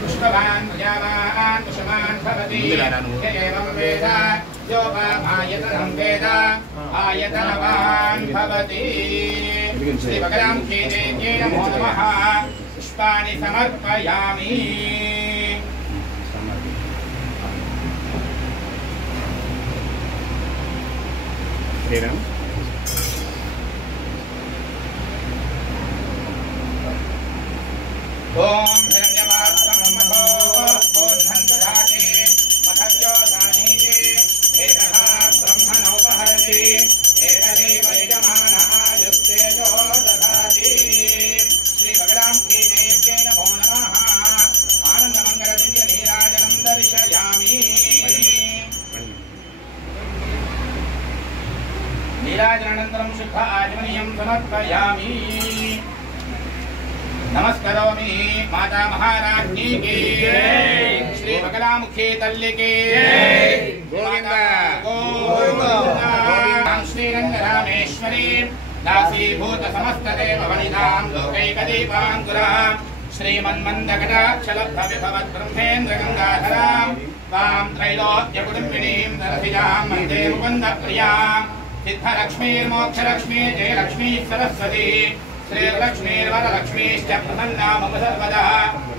पुष्पवान् भुजावान् कुशवान् भवति एवं वेद यो वा आयतनं वेद आयतनवान् भवति श्रीभगवामुखे देव्यै नमो नमः पुष्पाणि समर्पयामि ओम हिरण्यवासं मधो बोधन्धाते मधव्योदानीते एकधा ब्रह्मणोपहरति एकदेव यजमानः युक्तेजो दधाति श्रीभगवामुखे देव्यै नमो नमः आनन्दमङ्गलदिव्यनीराजनं दर्शयामि नीराजनानन्तरं शुद्ध आचमनीयं समर्पयामि नमस्करोमि माता महाराज्ञी की श्री भगवामुखे तल्ली की गोविंदा गोविंदा श्रीरंगरामेश्वरी दासीभूत समस्त देव वनितां लोकैकदीपाङ्कुरः श्रीमन्मन्दकटाक्षलब्धविभवत् ब्रह्मेन्द्र गंगाधरां तां त्रैलोक्यकुटुम्बिनीं नरसिजां वन्दे मुकुन्दप्रियां सिद्धलक्ष्मीर्मोक्षलक्ष्मी जयलक्ष्मी सरस्वती श्रीलक्ष्मीर्वरलक्ष्मीश्च प्रसन्ना मम सर्वदा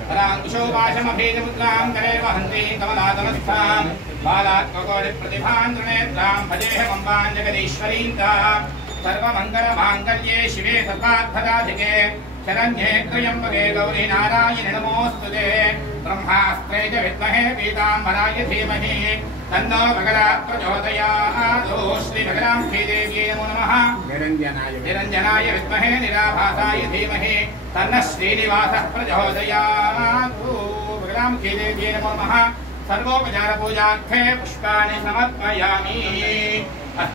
पराङ्कुशोपाशमभेदमुद्रां करे वहन्ति कमलादनस्थां बालात्मकोटिप्रतिभां त्रिनेत्रां भजेऽहमम्बां जगदीश्वरीं तां सर्वमङ्गलमाङ्गल्ये शिवे सर्वार्थदाधिके शरण्ये त्र्यम्बके गौरी नारायणि नमोऽस्तुते ब्रह्मास्त्रे च विद्महे पीताम्बराय धीमहि तन्नो भगवान् प्रचोदयात् श्रीभगवामुखे देव्यै नमो नमः निरञ्जनाय विद्महे निराभासाय धीमहि तन्नः श्रीनिवासः प्रचोदयात् भगवामुखे देव्यै नमो नमः सर्वोपचारपूजार्थे पुष्पाणि समर्पयामि।